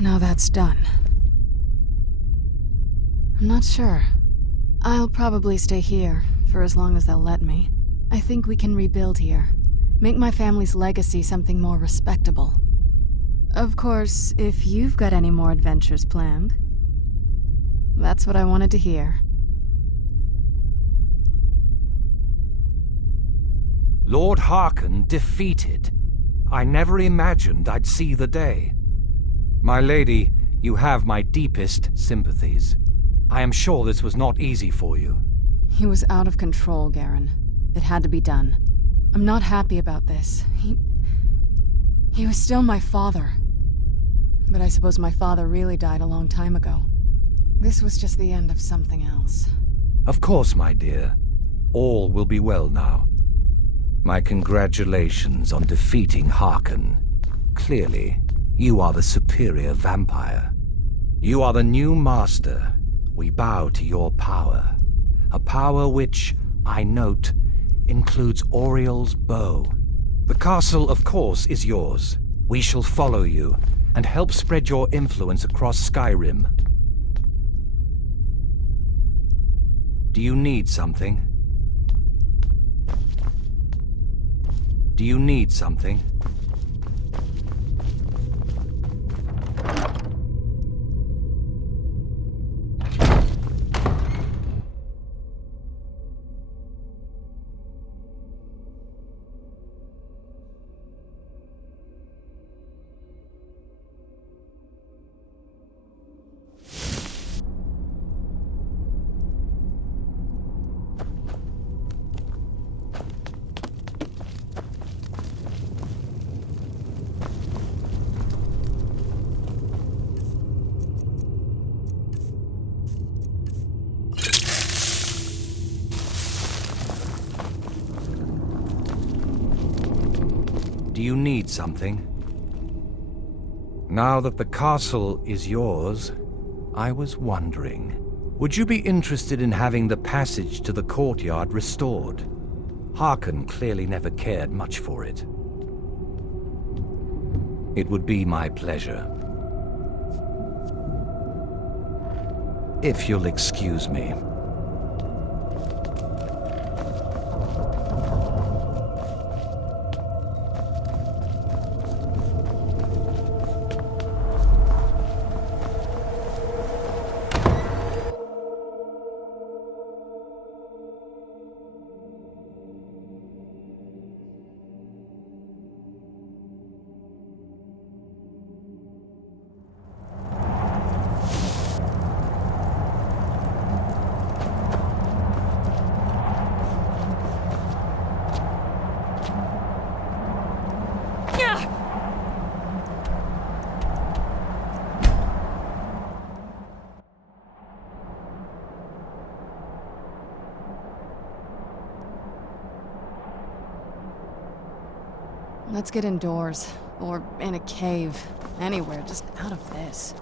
Now that's done. I'm not sure. I'll probably stay here, for as long as they'll let me. I think we can rebuild here. Make my family's legacy something more respectable. Of course, if you've got any more adventures planned. That's what I wanted to hear. Lord Harkon defeated. I never imagined I'd see the day. My lady, you have my deepest sympathies. I am sure this was not easy for you. He was out of control, Garen. It had to be done. I'm not happy about this. He was still my father. But I suppose my father really died a long time ago. This was just the end of something else. Of course, my dear. All will be well now. My congratulations on defeating Harkon. Clearly, you are the superior vampire. You are the new master. We bow to your power. A power which, I note, includes Oriel's bow. The castle, of course, is yours. We shall follow you and help spread your influence across Skyrim. Do you need something? Do you need something? Do you need something? Now that the castle is yours, I was wondering, would you be interested in having the passage to the courtyard restored? Harkon clearly never cared much for it. It would be my pleasure. If you'll excuse me. Let's get indoors. Or in a cave. Anywhere, just out of this.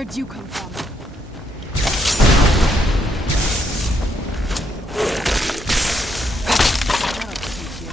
Where'd you come from? That'll teach you.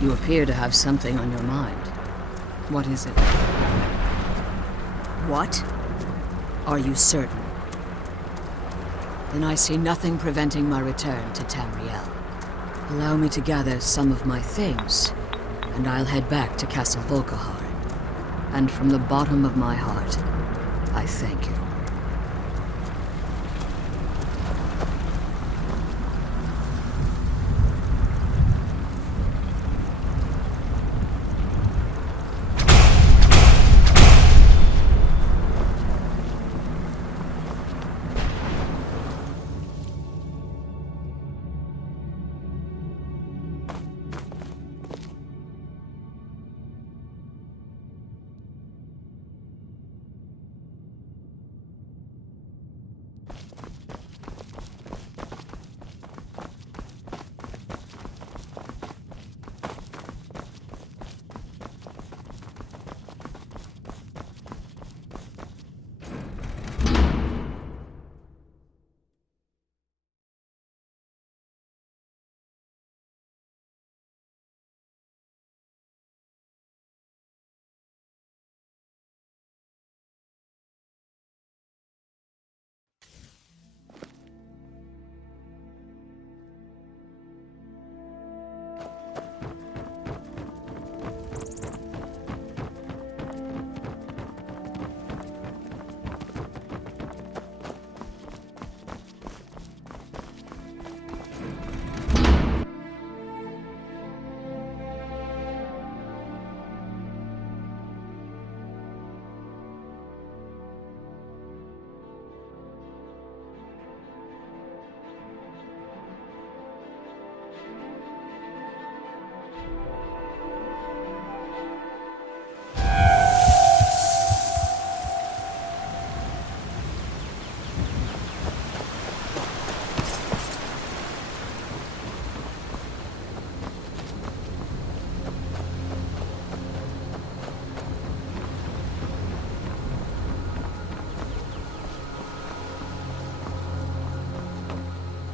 You appear to have something on your mind. What is it? What? Are you certain? Then I see nothing preventing my return to Tamriel. Allow me to gather some of my things, and I'll head back to Castle Volkihar. And from the bottom of my heart, I thank you.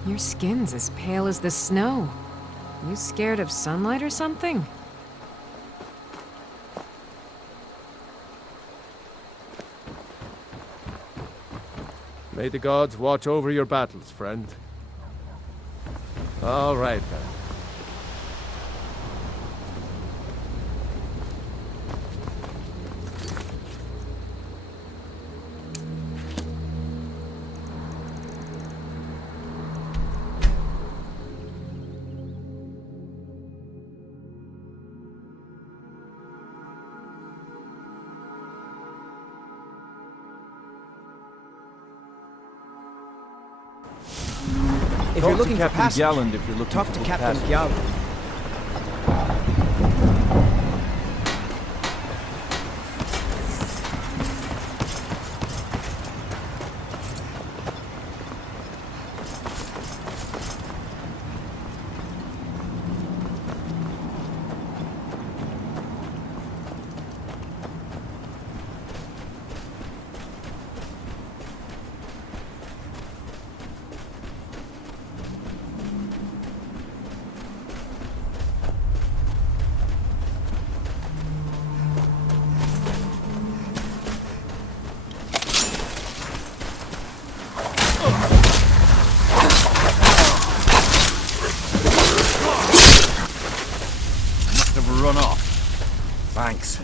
Your skin's as pale as the snow. You scared of sunlight or something? May the gods watch over your battles, friend. All right, then. If you're looking for Captain passengers, Galland, if you're looking talk for to good Captain passengers. Galland. Run off. Thanks.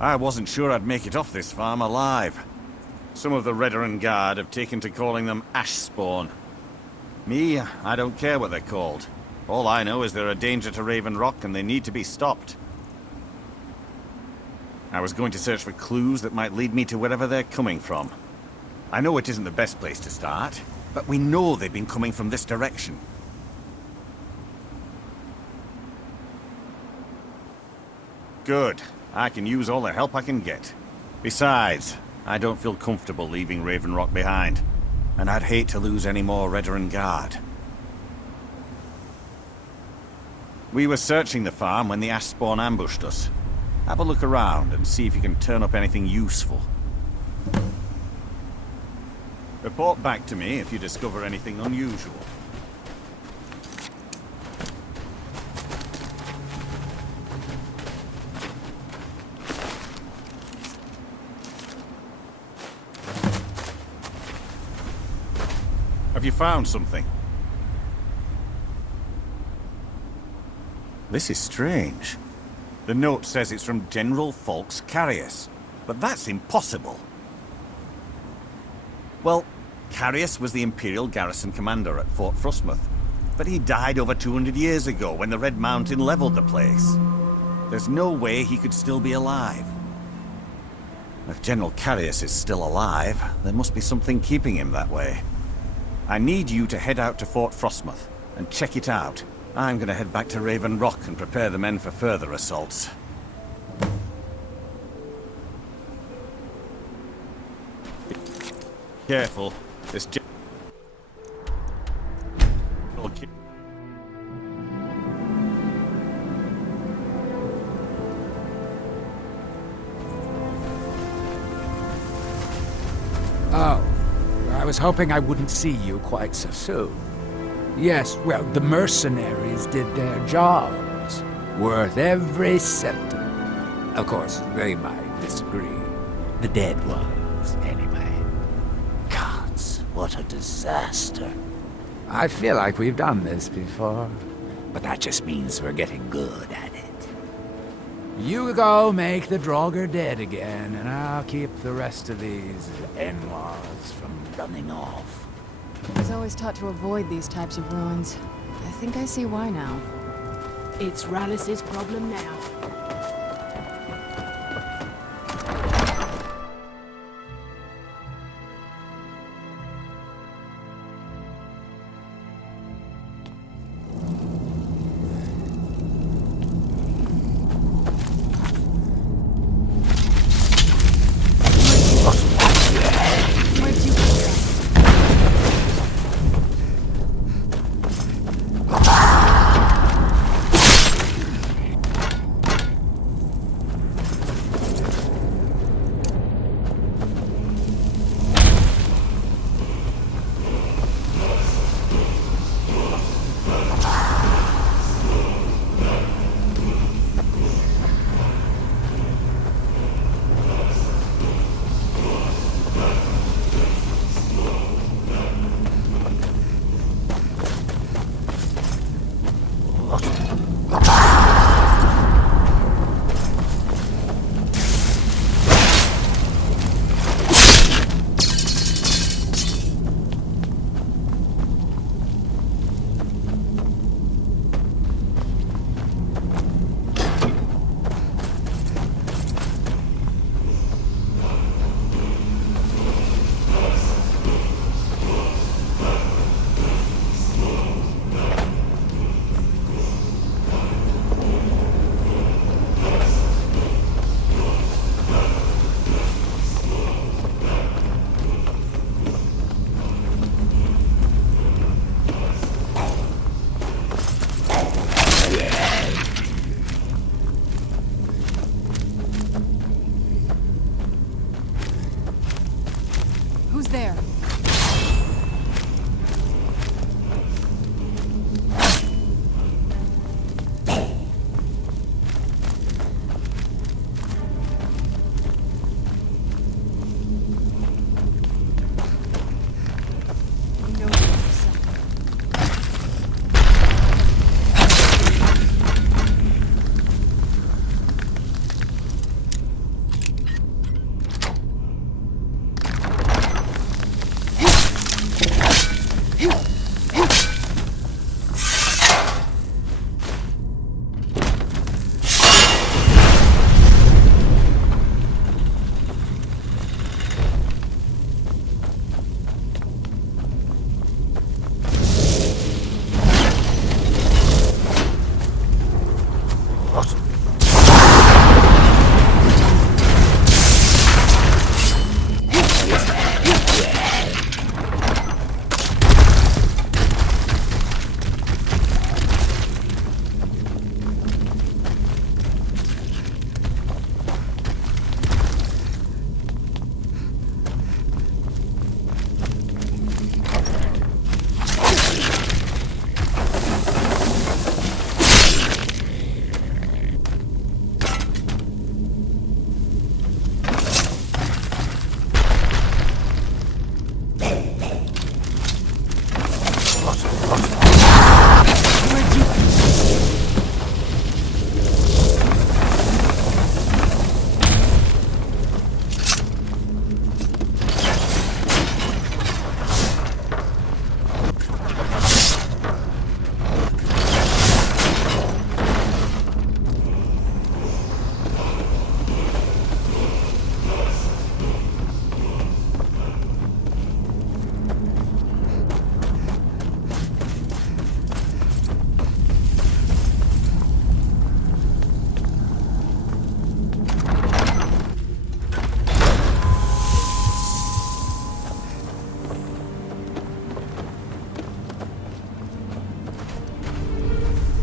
I wasn't sure I'd make it off this farm alive. Some of the Redoran Guard have taken to calling them ash spawn. Me, I don't care what they're called. All I know is they're a danger to Raven Rock and they need to be stopped. I was going to search for clues that might lead me to wherever they're coming from. I know it isn't the best place to start, but we know they've been coming from this direction. Good. I can use all the help I can get. Besides, I don't feel comfortable leaving Raven Rock behind, and I'd hate to lose any more Redoran Guard. We were searching the farm when the ash spawn ambushed us. Have a look around and see if you can turn up anything useful. Report back to me if you discover anything unusual. Have you found something? This is strange. The note says it's from General Falks Carius, but that's impossible. Well, Carius was the Imperial garrison commander at Fort Frostmoth, but he died over 200 years ago when the Red Mountain leveled the place. There's no way he could still be alive. If General Carius is still alive, there must be something keeping him that way. I need you to head out to Fort Frostmoth and check it out. I'm gonna head back to Raven Rock and prepare the men for further assaults. Careful. This Oh, I was hoping I wouldn't see you quite so soon. Yes, well, the mercenaries did their jobs. Worth every centime. Of course, they might disagree. The dead ones, anyway. Gods, what a disaster. I feel like we've done this before, but that just means we're getting good at it. You go make the Draugr dead again, and I'll keep the rest of these in-laws from running off. I was always taught to avoid these types of ruins. I think I see why now. It's Rallis's problem now.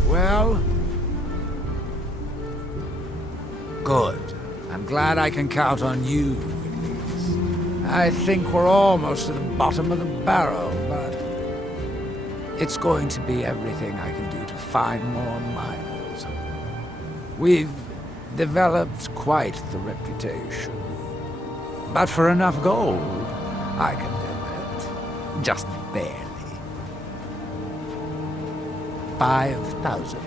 Well? Good. I'm glad I can count on you, at least. I think we're almost at the bottom of the barrel, but it's going to be everything I can do to find more miners. We've developed quite the reputation. But for enough gold, I can do it. Just barely. 5,000.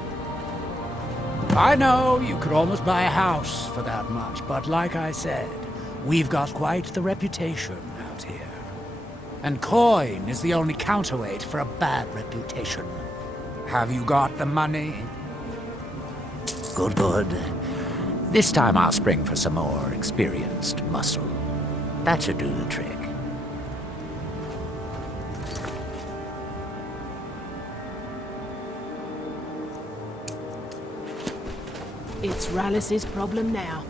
I know you could almost buy a house for that much, but like I said, we've got quite the reputation out here. And coin is the only counterweight for a bad reputation. Have you got the money? Good, good. This time I'll spring for some more experienced muscle. That should do the trick. It's Rallis's problem now.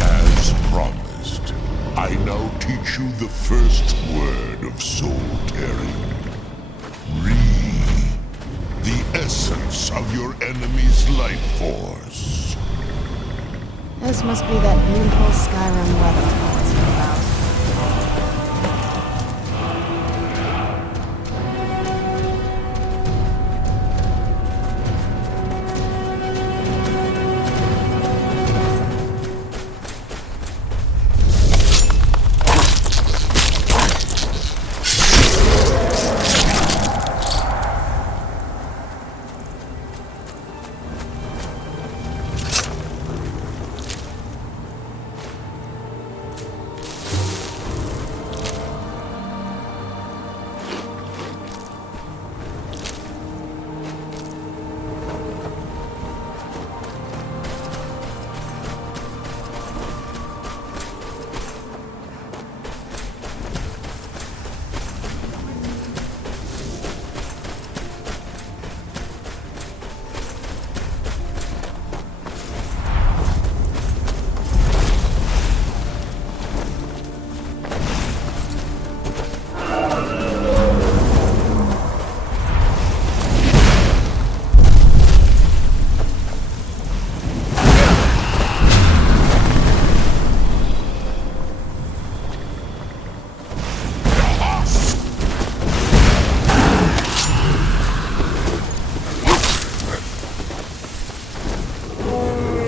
As promised, I now teach you the first word of soul tearing. The essence of your enemy's life force. This must be that beautiful Skyrim weather talking about.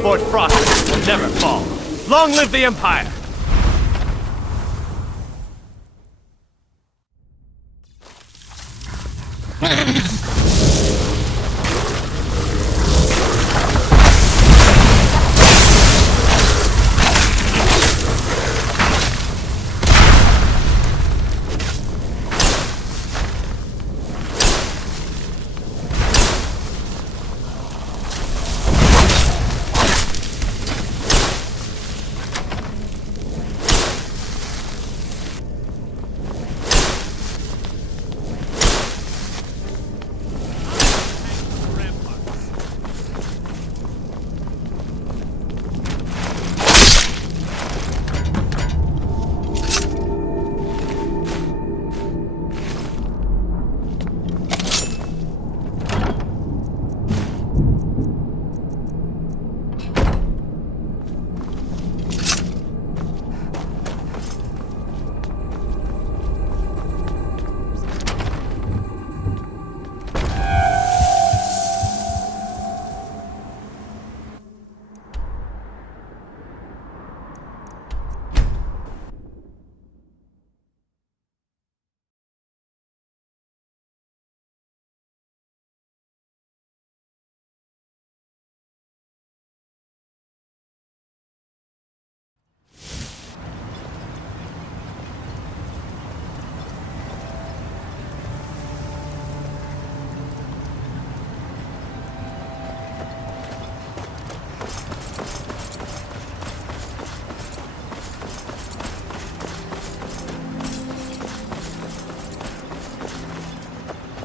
Fort Frost will never fall. Long live the Empire!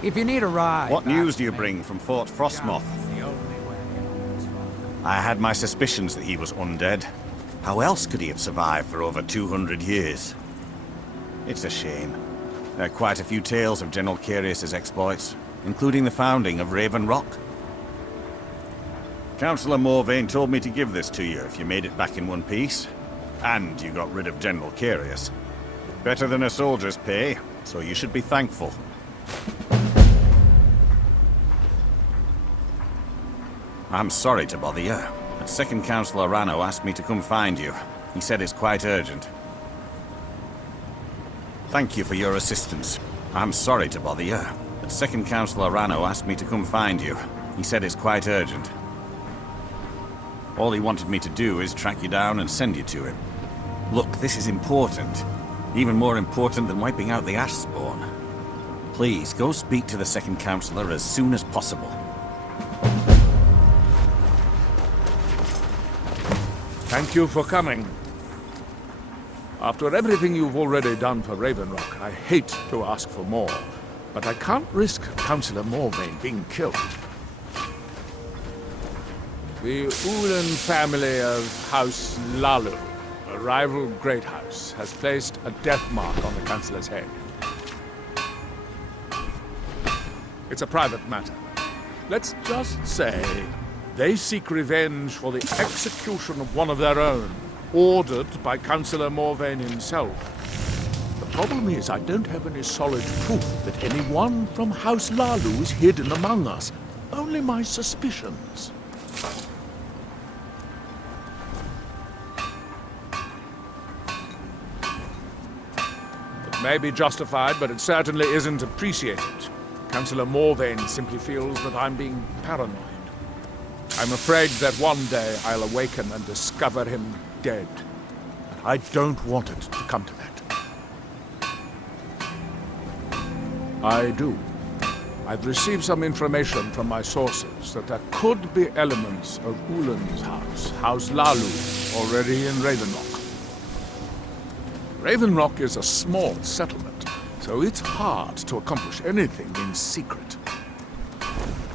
If you need a ride... What news do you bring from Fort Frostmoth? I had my suspicions that he was undead. How else could he have survived for over 200 years? It's a shame. There are quite a few tales of General Carius's exploits, including the founding of Raven Rock. Councillor Morvain told me to give this to you if you made it back in one piece. And you got rid of General Carius. Better than a soldier's pay, so you should be thankful. I'm sorry to bother you, but Second Councillor Rano asked me to come find you. He said it's quite urgent. Thank you for your assistance. I'm sorry to bother you, but Second Councillor Rano asked me to come find you. He said it's quite urgent. All he wanted me to do is track you down and send you to him. Look, this is important. Even more important than wiping out the Ash Spawn. Please, go speak to the Second Councillor as soon as possible. Thank you for coming. After everything you've already done for Raven Rock, I hate to ask for more, but I can't risk Councillor Morvain being killed. The Ulan family of House Lalu, a rival great house, has placed a death mark on the Councillor's head. It's a private matter. Let's just say they seek revenge for the execution of one of their own, ordered by Councillor Morvain himself. The problem is I don't have any solid proof that anyone from House Lalu is hidden among us. Only my suspicions. It may be justified, but it certainly isn't appreciated. Councillor Morvain simply feels that I'm being paranoid. I'm afraid that one day I'll awaken and discover him dead. But I don't want it to come to that. I do. I've received some information from my sources that there could be elements of Ulan's house, House Lalu, already in Raven Rock. Raven Rock is a small settlement, so it's hard to accomplish anything in secret.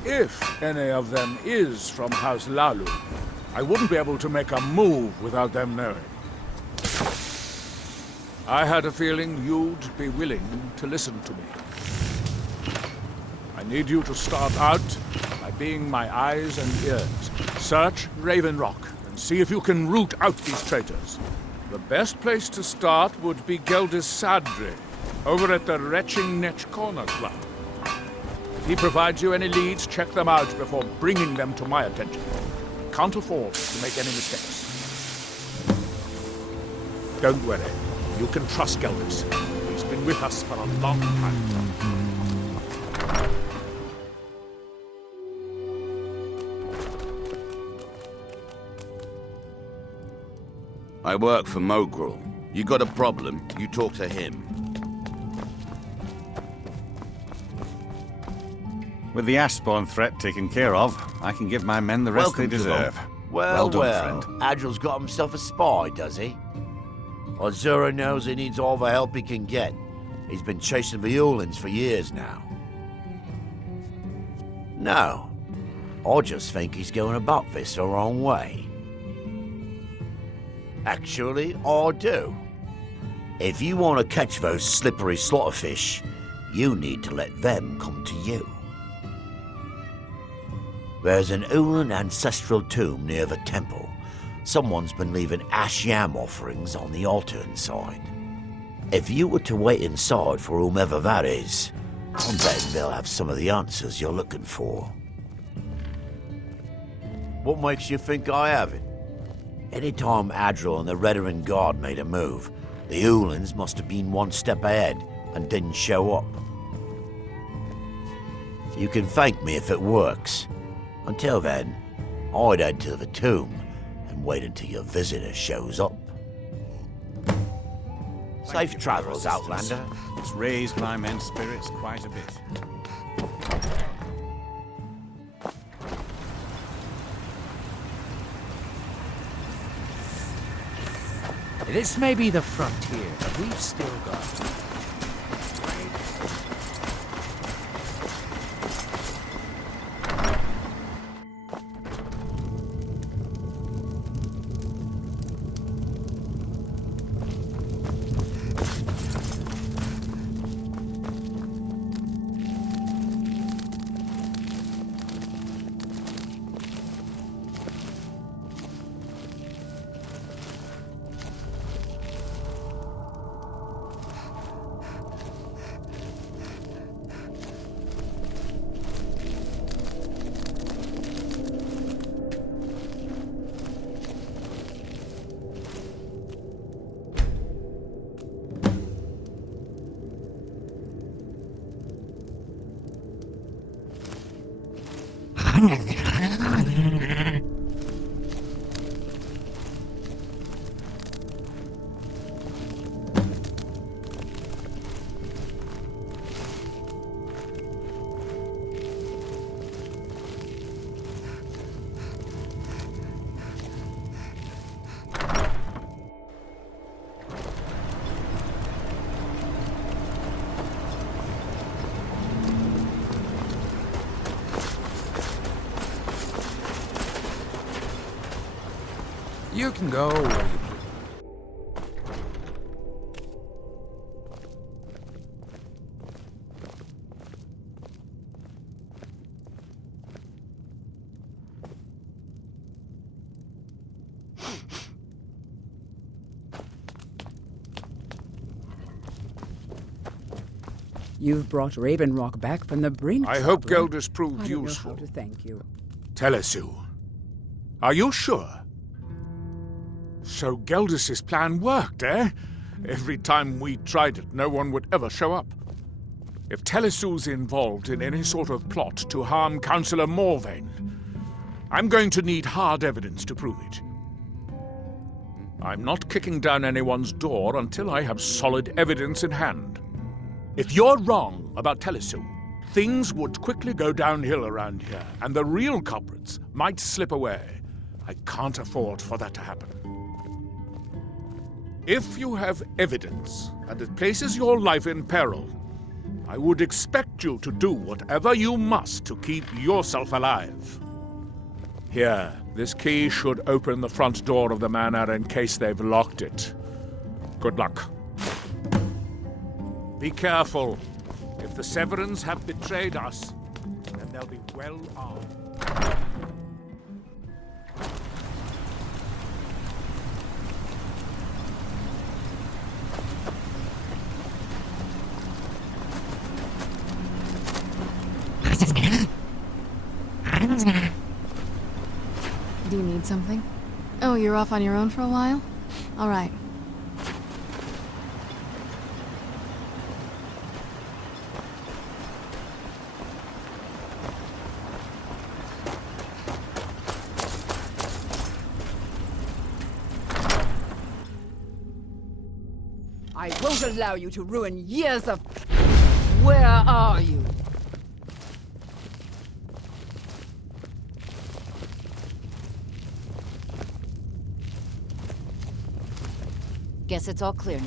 If any of them is from House Lalu, I wouldn't be able to make a move without them knowing. I had a feeling you'd be willing to listen to me. I need you to start out by being my eyes and ears. Search Raven Rock and see if you can root out these traitors. The best place to start would be Geldis Sadri, over at the Retching Netch Corner Club. If he provides you any leads, check them out before bringing them to my attention. Can't afford to make any mistakes. Don't worry. You can trust Geldis. He's been with us for a long time. I work for Mogrul. You got a problem, you talk to him. With the Ashspawn threat taken care of, I can give my men the rest they deserve. Well done, well, friend. Adril's got himself a spy, does he? Azura knows he needs all the help he can get. He's been chasing the Ulans for years now. No, I just think he's going about this the wrong way. Actually, I do. If you want to catch those slippery slaughterfish, you need to let them come to you. There's an Ulan ancestral tomb near the temple. Someone's been leaving ash yam offerings on the altar inside. If you were to wait inside for whomever that is, I'm betting they'll have some of the answers you're looking for. What makes you think I haven't? Anytime Adril and the Redarin Guard made a move, the Ulans must have been one step ahead and didn't show up. You can thank me if it works. Until then, I'd head to the tomb and wait until your visitor shows up. Safe travels, Outlander. It's raised my men's spirits quite a bit. This may be the frontier, but we've still got... You can go where you please. You've brought Raven Rock back from the brink. I hope Goblin. Geldis proved I don't know useful. how to thank you. Telesu, are you sure? So Geldis's plan worked, eh? Every time we tried it, no one would ever show up. If Telesu's involved in any sort of plot to harm Councillor Morvain, I'm going to need hard evidence to prove it. I'm not kicking down anyone's door until I have solid evidence in hand. If you're wrong about Telesu, things would quickly go downhill around here, and the real culprits might slip away. I can't afford for that to happen. If you have evidence and it places your life in peril, I would expect you to do whatever you must to keep yourself alive. Here, this key should open the front door of the manor in case they've locked it. Good luck. Be careful. If the Severans have betrayed us, then they'll be well armed. Do you need something? Oh, you're off on your own for a while? All right. I won't allow you to ruin years of... Where are you? Guess it's all clear now.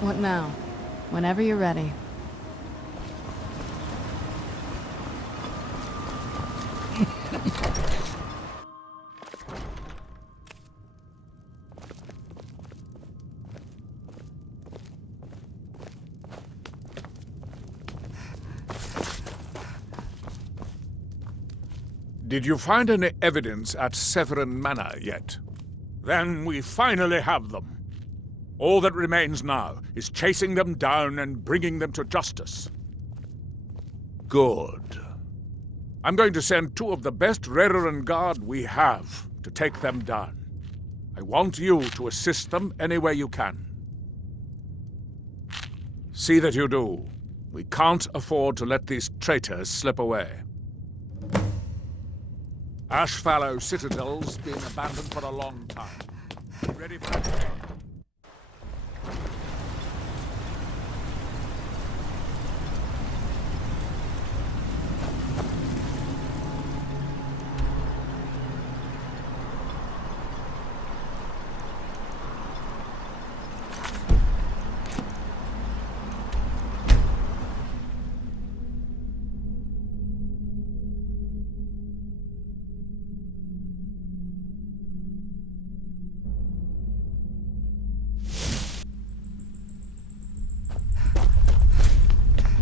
What now? Whenever you're ready. Did you find any evidence at Severin Manor yet? Then we finally have them. All that remains now is chasing them down and bringing them to justice. Good. I'm going to send 2 of the best Redoran Guard we have to take them down. I want you to assist them any way you can. See that you do. We can't afford to let these traitors slip away. Ashfallow Citadel's been abandoned for a long time. Ready for action?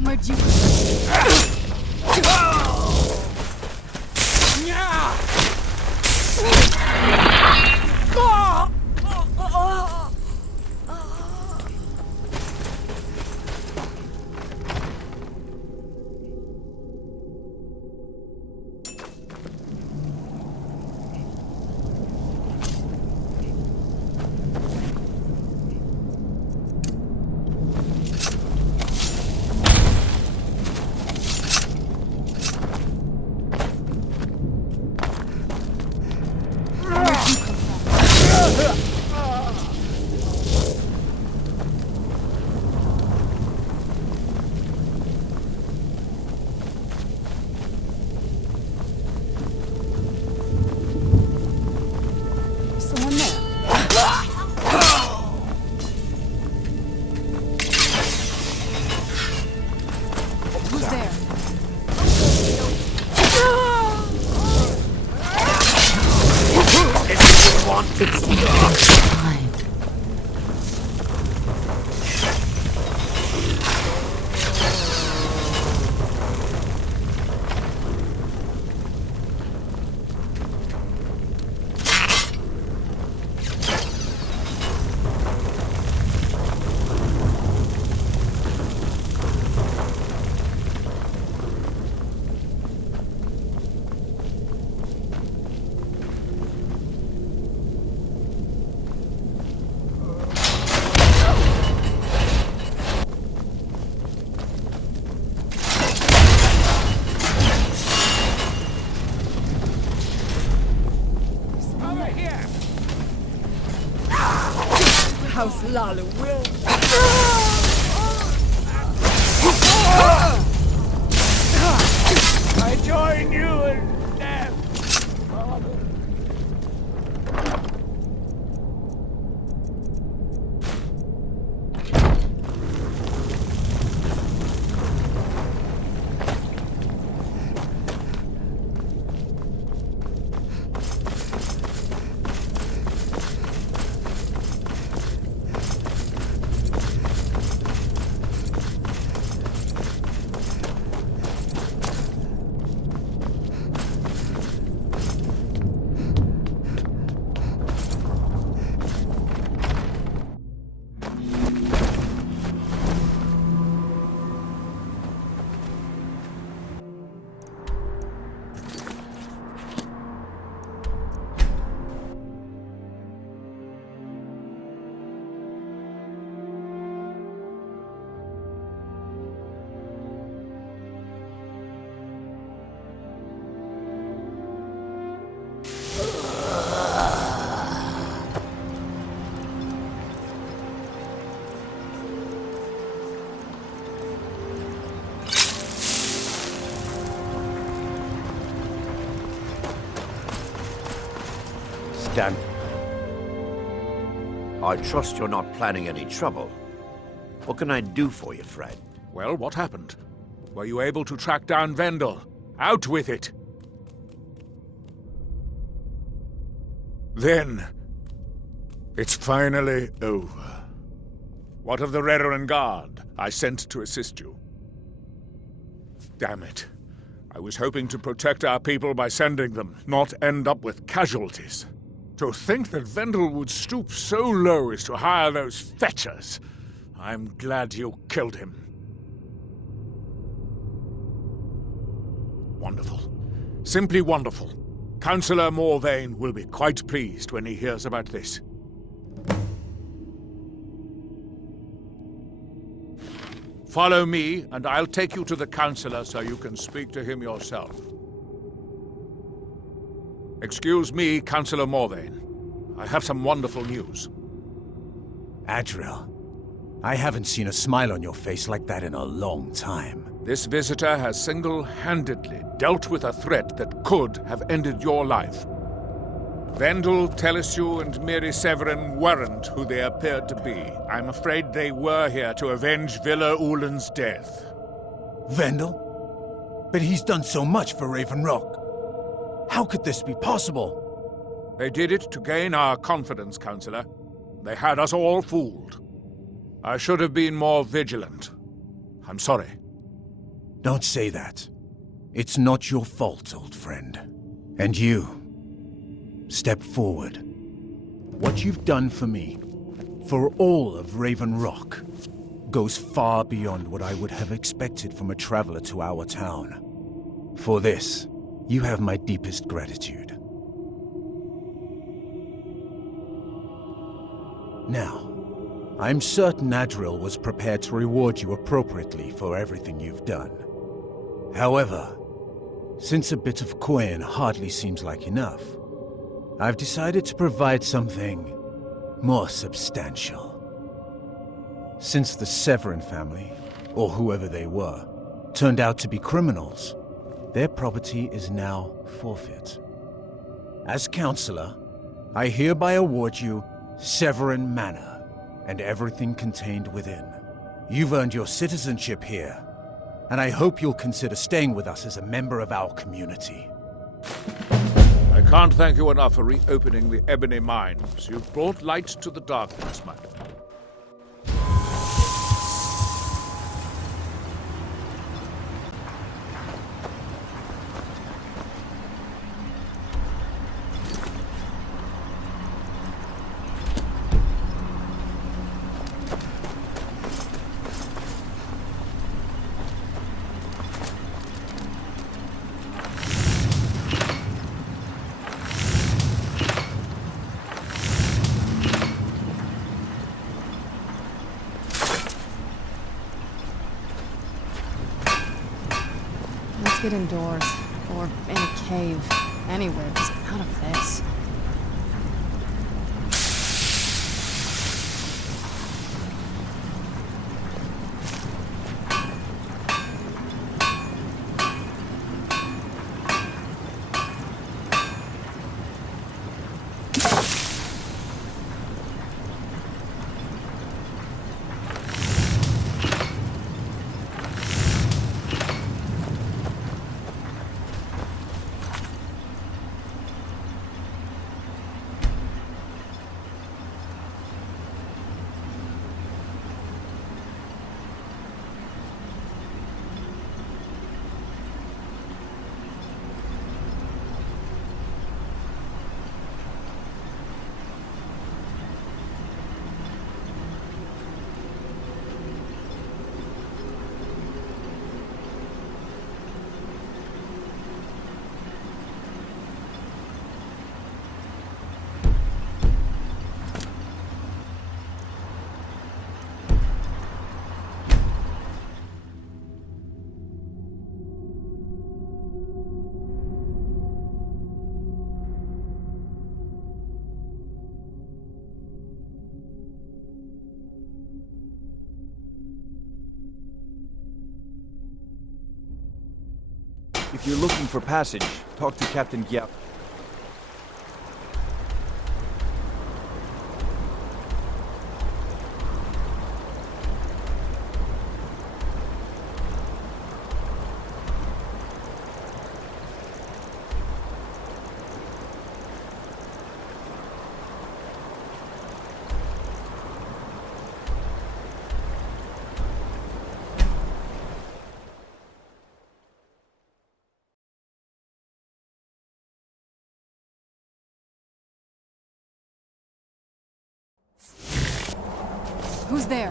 Where'd you... House Lala will. I join you in death. Dan, I trust you're not planning any trouble. What can I do for you, Fred? Well, what happened? Were you able to track down Vendel? Out with it! Then, it's finally over. What of the Redoran Guard I sent to assist you? Damn it. I was hoping to protect our people by sending them, not end up with casualties. To think that Vendel would stoop so low as to hire those fetchers. I'm glad you killed him. Wonderful. Simply wonderful. Councillor Morvain will be quite pleased when he hears about this. Follow me, and I'll take you to the Councillor so you can speak to him yourself. Excuse me, Councillor Morvain. I have some wonderful news. Adriel, I haven't seen a smile on your face like that in a long time. This visitor has single-handedly dealt with a threat that could have ended your life. Vendel, Telesue, and Miri Severin weren't who they appeared to be. I'm afraid they were here to avenge Villa Ulen's death. Vendel? But he's done so much for Raven Rock. How could this be possible? They did it to gain our confidence, Councillor. They had us all fooled. I should have been more vigilant. I'm sorry. Don't say that. It's not your fault, old friend. And you, step forward. What you've done for me, for all of Raven Rock, goes far beyond what I would have expected from a traveler to our town. For this, you have my deepest gratitude. Now, I'm certain Adriel was prepared to reward you appropriately for everything you've done. However, since a bit of coin hardly seems like enough, I've decided to provide something more substantial. Since the Severin family, or whoever they were, turned out to be criminals, their property is now forfeit. As Councillor, I hereby award you Severin Manor and everything contained within. You've earned your citizenship here, and I hope you'll consider staying with us as a member of our community. I can't thank you enough for reopening the Ebony Mines. You've brought light to the darkness, my lord. Let's get indoors. Or in a cave. Anywhere, just out of this. If you're looking for passage, talk to Captain Gyap. Who's there?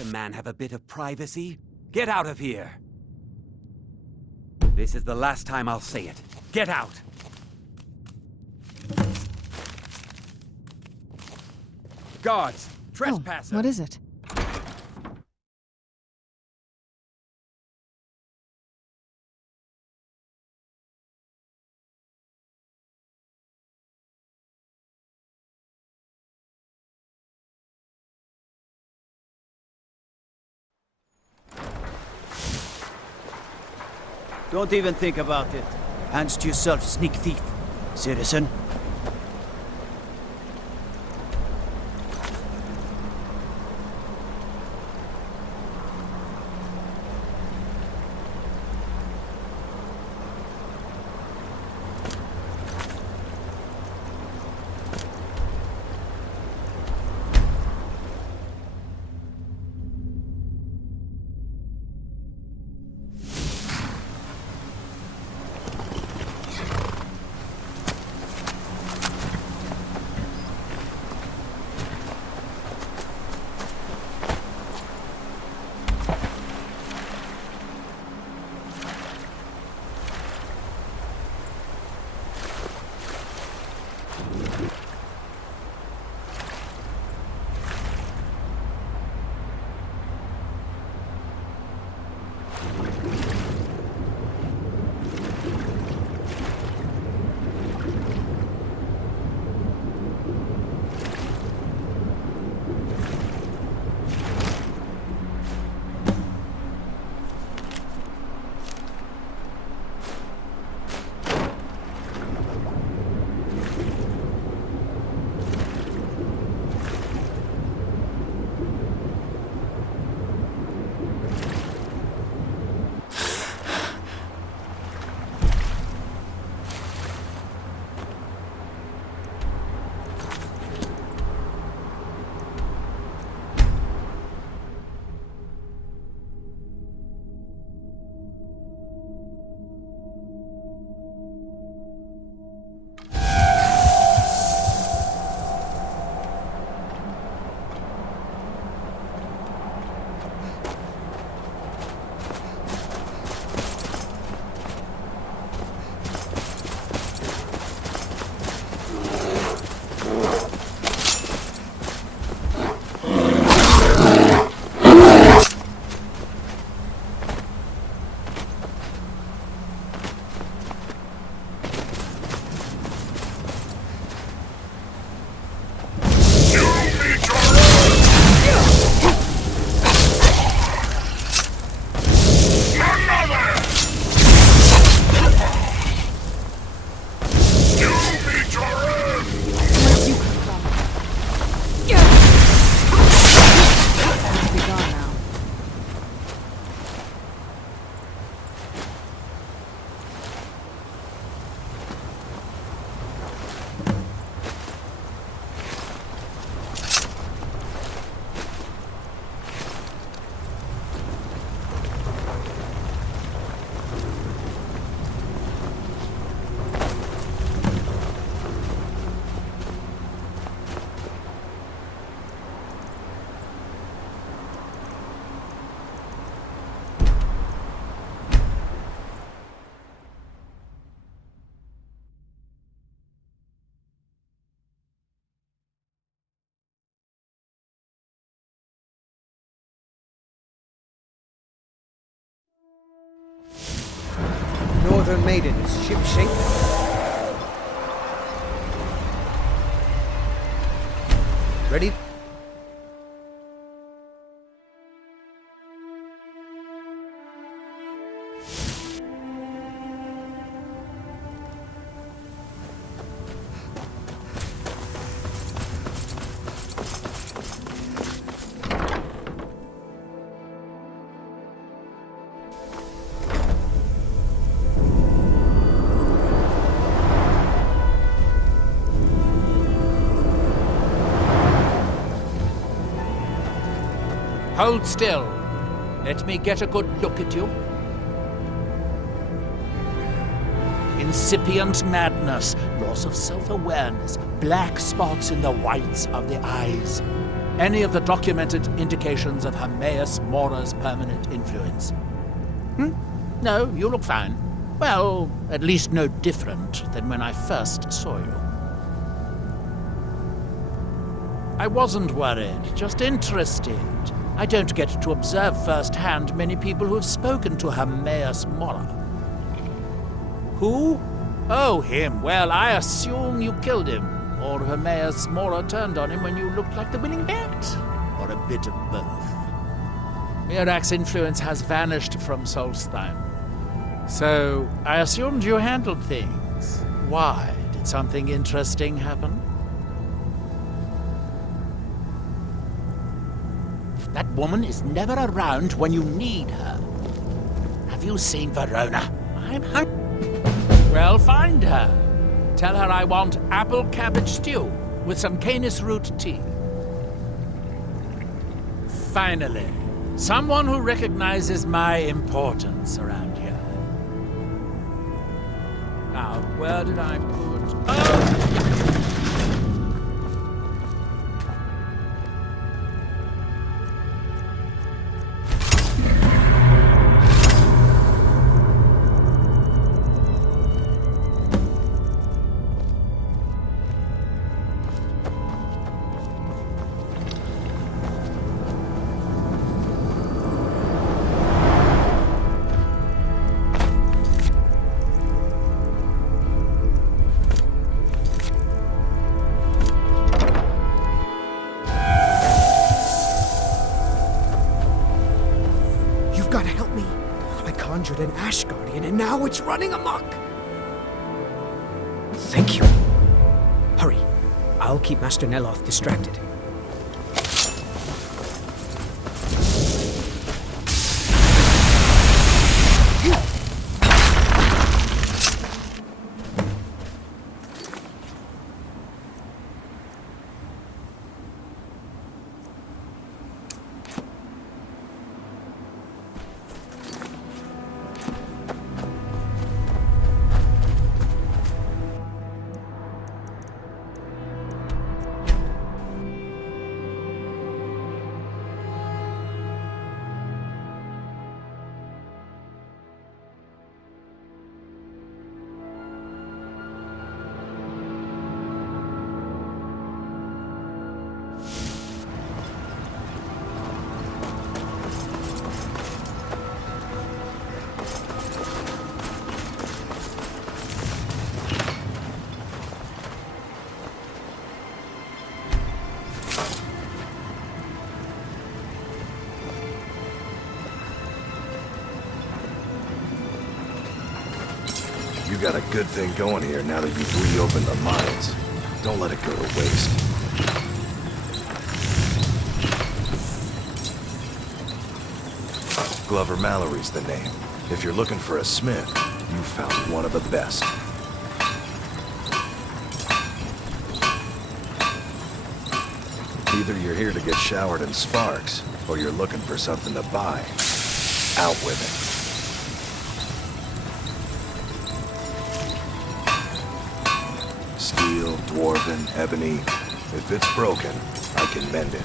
a man have a bit of privacy? Get out of here! This is the last time I'll say it. Get out! Guards! Trespasser! Oh, what is it? Don't even think about it. Hands to yourself, sneak thief. Citizen. Northern Maiden is ship-shape. Ready? Hold still. Let me get a good look at you. Incipient madness, loss of self-awareness, black spots in the whites of the eyes. any of the documented indications of Hermaeus Mora's permanent influence? No, you look fine. Well, at least no different than when I first saw you. I wasn't worried, just interested. I don't get to observe firsthand many people who have spoken to Hermaeus Mora. Who? Oh, him. Well, I assume you killed him. Or Hermaeus Mora turned on him when you looked like the winning bet. Or a bit of both. Mirak's influence has vanished from Solstheim. So, I assumed you handled things. Why? Did something interesting happen? That woman is never around when you need her. Have you seen Verona? I'm hungry. Well, find her. Tell her I want apple cabbage stew with some canis root tea. Finally, someone who recognizes my importance around here. Now, where did I put... Oh! An Ash Guardian, and now it's running amok! Thank you. Hurry. I'll keep Master Neloth distracted. You got a good thing going here now that you've reopened the mines. Don't let it go to waste. Glover Mallory's the name. If you're looking for a smith, you found one of the best. Either you're here to get showered in sparks, or you're looking for something to buy. Out with it. Steel, dwarven, ebony. If it's broken, I can mend it.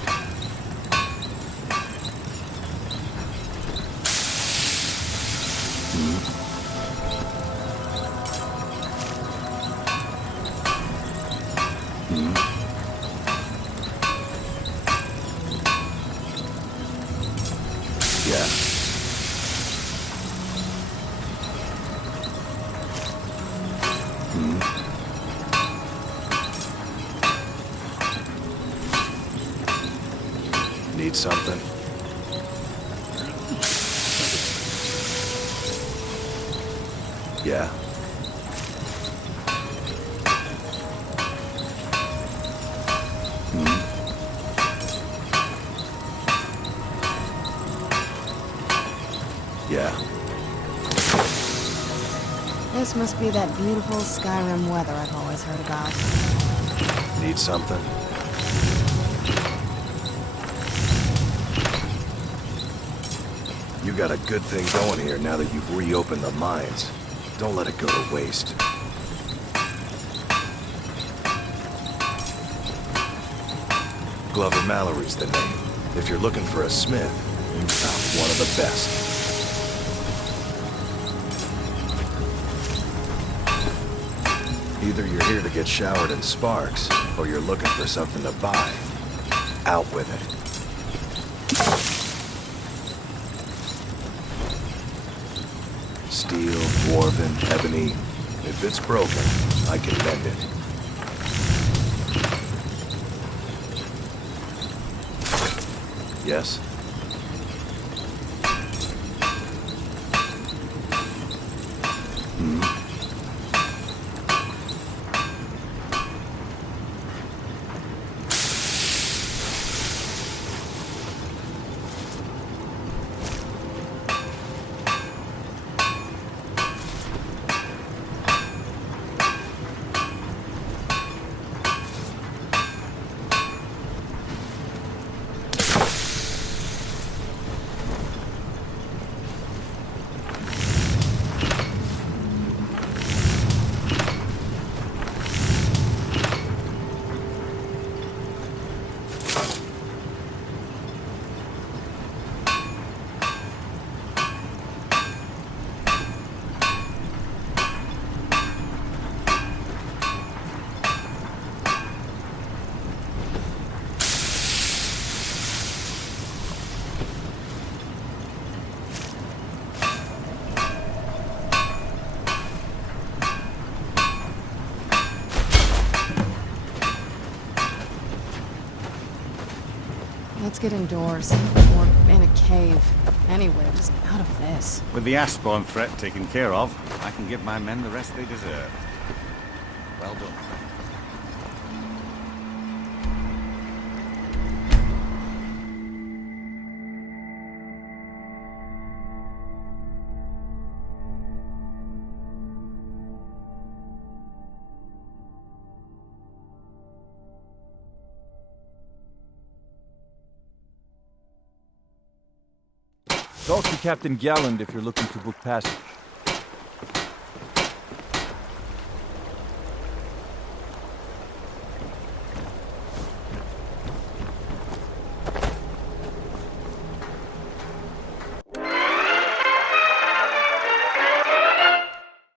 Need something? Yeah. Yeah. This must be that beautiful Skyrim weather I've always heard about. Need something? You got a good thing going here now that you've reopened the mines. Don't let it go to waste. Glover Mallory's the name. If you're looking for a smith, you found one of the best. Either you're here to get showered in sparks, or you're looking for something to buy. Out with it. Steel, dwarven, ebony. If it's broken, I can mend it. Yes? Let's get indoors. Or in a cave. Anywhere, just out of this. With the Ashbourne threat taken care of, I can give my men the rest they deserve. Well done. Talk to Captain Galland if you're looking to book passage.